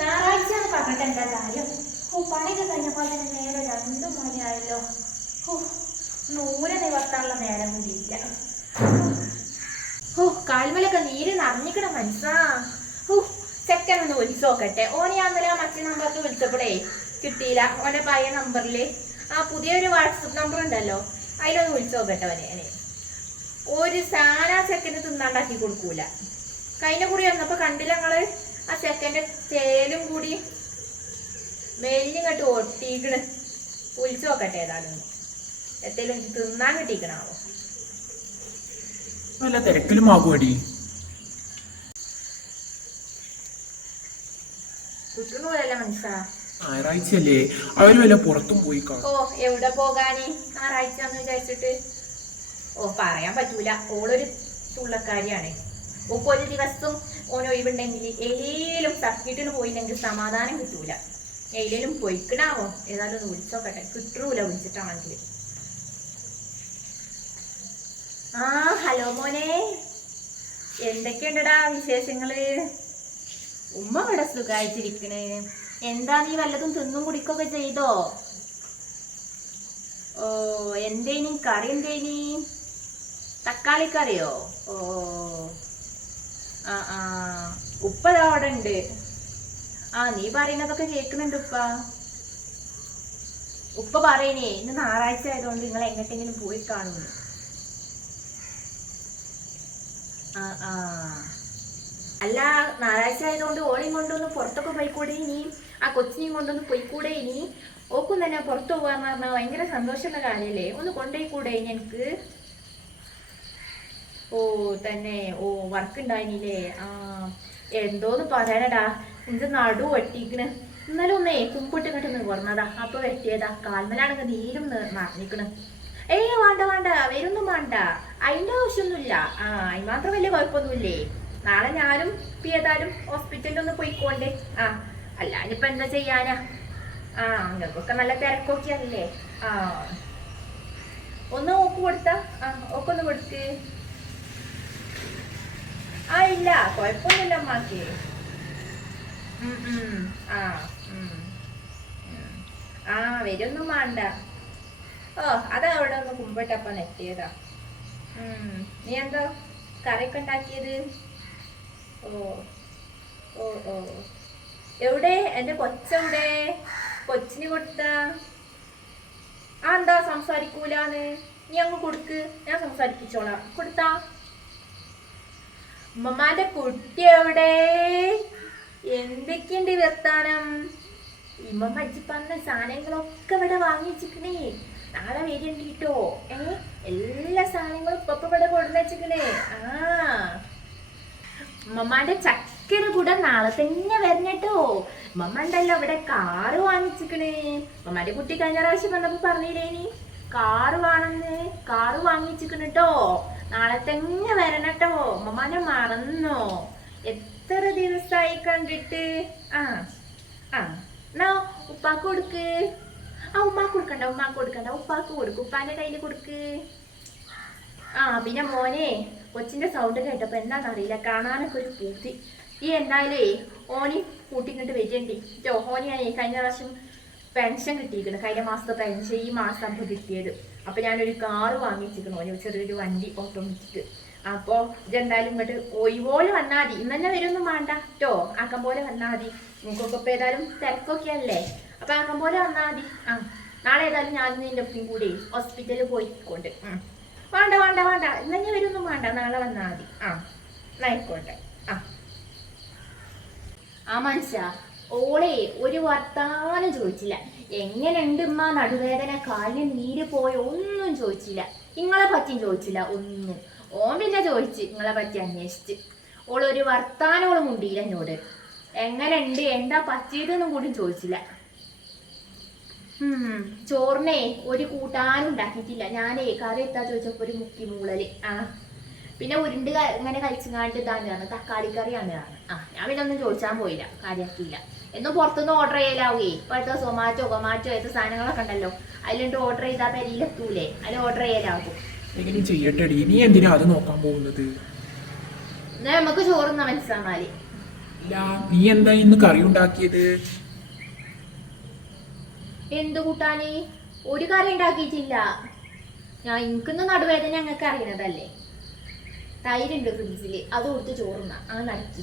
ഞായറാഴ്ച പറഞ്ഞിട്ട് എന്താ കാര്യം? ഓ പണിയൊക്കെ കഴിഞ്ഞപ്പോൾ തന്നെ നേരെ രണ്ടു മണിയായല്ലോ. ഓ നൂൽ നിവർത്താനുള്ള നേരം കൂടിയില്ല ഓ കാൽമലൊക്കെ നീര് നിറഞ്ഞിക്കണ മനസ്സാ. ഓ ചെക്കൻ ഒന്ന് വിളിച്ചു നോക്കട്ടെ. ഓനെ ഞാൻ ഇന്നലെ ആ മറ്റേ നമ്പറിൽ വിളിച്ചപ്പോഴേ കിട്ടിയില്ല. ഓനെ പഴയ നമ്പറിൽ ആ പുതിയൊരു വാട്സപ്പ് നമ്പർ ഉണ്ടല്ലോ. അതിലൊന്ന് വിളിച്ചു നോക്കട്ടെ ഓനെ ഒരു സാന ചെക്കന് തിന്നാണ്ടാക്കി കൊടുക്കൂല. കഴിഞ്ഞ കുറി വന്നപ്പോൾ കണ്ടില്ല ഞങ്ങൾ ആ ചെക്കന്റെ തേലും കൂടി മെല്ലിങ്ങോട്ട് ഒട്ടിക്കണ്. വിളിച്ചു നോക്കട്ടെ ഏതായാലും. എത്തേലും തിന്നാൻ കിട്ടിക്കണാവോ? നല്ല തിരക്കിലും ആകുമടി കിട്ടണൂലല്ല മനസ്സാ? ഞായറാഴ്ചയല്ലേ? അവർ വല്ല പുറത്തും പോയി ഓ എവിടെ പോകാന്? ഞായറാഴ്ച വിചാരിച്ചിട്ട്. ഓ പറയാൻ പറ്റൂല. ഓളൊരു തുള്ളക്കാരിയാണ്. ഓക്ക് ഒരു ദിവസം ഓനൊഴിവുണ്ടെങ്കിൽ ഒഴിവുണ്ടെങ്കിൽ സർക്കിട്ടിന് പോയില്ലെങ്കിൽ സമാധാനം കിട്ടൂല. എയിലും പൊയ്ക്കണാവോ? ഏതായാലും ഒന്ന് വിളിച്ചോക്കട്ടെ. കിട്ടൂല വിളിച്ചിട്ടാണെങ്കിൽ ആ ഹലോ മോനെ. എന്തൊക്കെയുണ്ടടാ വിശേഷങ്ങൾ? ഉമ്മ ഇവിടെ സുഖായിച്ചിരിക്കണേ എന്താ നീ വല്ലതും തിന്നും കുടിക്കൊക്കെ ചെയ്തോ? ഓ എന്തേനി? കറി എന്തേനി? തക്കാളി കറിയോ? ഓ. ആ ആ. ഉപ്പ ദാ അവിടെ ഉണ്ട് ആ നീ പറയുന്നതൊക്കെ കേൾക്കുന്നുണ്ട് ഉപ്പ. ഉപ്പ പറയണേ ഇന്ന് ഞായറാഴ്ച ആയതുകൊണ്ട് നിങ്ങൾ എങ്ങോട്ടെങ്കിലും പോയി കാണുന്നു ആ ആ. അല്ല ഞായറാഴ്ച ആയതുകൊണ്ട് ഓളെയും കൊണ്ടൊന്ന് പുറത്തൊക്കെ പോയിക്കൂടെ ഇനി? ആ കൊച്ചിനെയും കൊണ്ടൊന്ന് പോയിക്കൂടെ ഇനി? ഓക്കും തന്നെ പുറത്തു പോകാന്ന് പറഞ്ഞാൽ ഭയങ്കര സന്തോഷമുള്ള കാര്യല്ലേ? ഒന്ന് കൊണ്ടുപോയിക്കൂടെ ഇനി എനിക്ക്? ഓ തന്നെ. ഓ വർക്ക് ഉണ്ടായിനില്ലേ? ആ എന്തോന്ന് പറയാനടാ? ഇത് നടു വെട്ടിക്കണ്. ഇന്നലെ ഒന്നേ കുമ്പിട്ട് ഇങ്ങോട്ട് നിവർന്നതാ അപ്പൊ വെട്ടിയതാ. കാൽമലാണെങ്കിൽ നീരും നിറഞ്ഞിക്കണ് ഏയ് വേണ്ട വേണ്ട. വരുന്നും വേണ്ട. അതിന്റെ ആവശ്യമൊന്നുമില്ല ആ അതിന് മാത്രം വലിയ കുഴപ്പമൊന്നുമില്ലേ? നാളെ ഞാനും പിയതാലും ഹോസ്പിറ്റലിൽ ഒന്ന് പോയിക്കോണ്ടേ. ആ അല്ല ഇനിയിപ്പൊ എന്താ ചെയ്യാനാ? ആ നിങ്ങൾക്കൊക്കെ നല്ല തിരക്കൊക്കെ അല്ലേ ആ. ഒന്ന് ഓക്ക് കൊടുത്ത. ആ ഓക്കൊന്ന് കൊടുക്ക്. ആ ഇല്ല കുഴപ്പമൊന്നുമില്ല അമ്മാക്ക്. ആ. ആ വേണ്ട. ഓ അതാ അവിടെ ഒന്ന് കുമ്പട്ടപ്പ നെറ്റിയതാ. നീ എന്തോ കറിയൊക്കെ ഉണ്ടാക്കിയത്? ഓ ഓ ഓ. എവിടെ? എന്റെ കൊച്ചെവിടെ? കൊച്ചിന് കൊടുത്ത? ആ എന്താ സംസാരിക്കൂലാന്ന്? നീ അങ്ങ് കൊടുക്ക്. ഞാൻ സംസാരിപ്പിച്ചോളാം. കൊടുത്താ? ഉമ്മമാന്റെ കുട്ടി എവിടെ? എന്തൊക്കെയുണ്ട് വർത്താനം? ഇമ്മ മജ്ജി പറഞ്ഞ സാധനങ്ങളൊക്കെ ഇവിടെ വാങ്ങിച്ചിക്കണേ. നാളെ വരുന്നുണ്ട് കേട്ടോ. ഏ? എല്ലാ സാധനങ്ങളും ഇപ്പൊ ഇവിടെ കൊടുന്ന് വെച്ചിക്കണേ. ആ. ഉമ്മമാന്റെ ചക്കര കൂടെ നാളെ തന്നെ വരണട്ടോ ഉമ്മ ഉണ്ടല്ലോ ഇവിടെ കാറ് വാങ്ങിച്ചിക്കണേ. ഉമ്മമാന്റെ കുട്ടി കഴിഞ്ഞ പ്രാവശ്യം വന്നപ്പോ പറഞ്ഞില്ലേനി കാറ് വേണമെന്ന് കാറ് വാങ്ങിച്ചിക്കണട്ടോ നാളെ തന്നെ വരണട്ടോ ഉമ്മമാനെ മറന്നോ. എത്ര ദിവസമായി കണ്ടിട്ട്? ആ ആ. എന്നാ ഉപ്പാക്ക് കൊടുക്ക്. ആ ഉമ്മാക്ക് കൊടുക്കണ്ട ഉമ്മാക്ക് കൊടുക്കണ്ട. ഉപ്പാക്ക് കൊടുക്ക്. ഉപ്പാന്റെ കയ്യിൽ കൊടുക്ക്. ആ പിന്നെ മോനെ കൊച്ചിന്റെ സൗണ്ട് കേട്ടപ്പോ എന്താണെന്നറിയില്ല കാണാനൊക്കെ ഒരു പൂർത്തി ഈ എന്നാലേ ഓനി കൂട്ടിങ്ങിട്ട് വരണ്ടി. ഓനിയാണേ കഴിഞ്ഞ പ്രാവശ്യം പെൻഷൻ കിട്ടിയിരിക്കുന്നു കഴിഞ്ഞ മാസത്തെ പെൻഷൻ ഈ മാസം കിട്ടിയത്. അപ്പൊ ഞാനൊരു കാറ് വാങ്ങിച്ചിരിക്കുന്നു ഓനെ ചെറിയൊരു വണ്ടി ഓട്ടോമാറ്റിക്. അപ്പൊ ഇതെന്തായാലും ഇങ്ങോട്ട് ഒഴിവോലെ വന്നാ മതി. ഇന്ന് തന്നെ വരുമൊന്നും വേണ്ട കേട്ടോ ആക്കം പോലെ വന്നാ മതി. നിങ്ങൾക്കൊക്കെ ഇപ്പൊ ഏതായാലും തിരക്കൊക്കെ അല്ലേ? അപ്പൊ ആക്കം പോലെ വന്നാ മതി. ആ നാളെ ഏതായാലും ഞാൻ നിന്റെ ഒപ്പം കൂടി ഹോസ്പിറ്റലിൽ പോയിക്കൊണ്ട്. വേണ്ട വേണ്ട വേണ്ട. ഇന്ന് തന്നെ വരുമൊന്നും വേണ്ട. നാളെ വന്നാ മതി. ആ നായിക്കോട്ടെ ആ. ആ മനുഷ്യ ഓളെ ഒരു വർത്താനം ചോദിച്ചില്ല. എങ്ങനെയുണ്ട് ഉമ്മ നടുവേദന? കാലിന് നീര് പോയ? ഒന്നും ചോദിച്ചില്ല. നിങ്ങളെ പറ്റിയും ചോദിച്ചില്ല. ഒന്നും. ഓൻ ചോദിച്ച് നിങ്ങളെ പറ്റി അന്വേഷിച്ച്. ഓളൊരു വർത്താനോളം മുണ്ടിയില്ല എന്നോട്. എങ്ങനെ ഉണ്ട് എന്താ പറ്റിയതെന്നും കൂടി ചോദിച്ചില്ല. ചോറിനെ ഒരു കൂട്ടാനും ഉണ്ടാക്കിയിട്ടില്ല. ഞാനേ കറി എത്താ ചോദിച്ചപ്പോ ഒരു മുക്കി മൂളൽ. ആ പിന്നെ ഉരുണ്ട് ഇങ്ങനെ കഴിച്ചുങ്ങാണ്ട് ഇതാണ് തക്കാളി കറിയാണ് ആ ഞാൻ പിന്നെ ഒന്നും ചോദിച്ചാൻ പോയില്ല. കാര്യമാക്കിയില്ല എന്നും പുറത്തുനിന്ന് ഓർഡർ ചെയ്യലാവേ. ഇപ്പോഴത്തെ സൊമാറ്റോ കൊമാറ്റോ ഏത് സാധനങ്ങളൊക്കെ ഉണ്ടല്ലോ. അതിലുണ്ട് ഓർഡർ ചെയ്താൽ പെരിയിലെത്തൂലേ? അതിൽ ഓർഡർ ചെയ്യലാകും. എങ്ങനെ ചെയ്യട്ടെടി നീ എന്തിനാ അത് നോക്കാൻ പോകുന്നത്? നമുക്ക് ചോറുന്ന മനസ്സിലാന്നാൽ അല്ല നീ എന്താ ഇന്ന് കറി ഉണ്ടാക്കിയത്? എന്ത് കൂട്ടാന്? ഒരു കറി ഉണ്ടാക്കിയിട്ടില്ല. ഞാൻ എനിക്കൊന്ന് നടുവേദന ഞങ്ങൾക്ക് അറിയണതല്ലേ തൈരുണ്ട് ഫ്രിഡ്ജിൽ അത് കൊടുത്ത് ചോറുന്ന ആ നടക്കി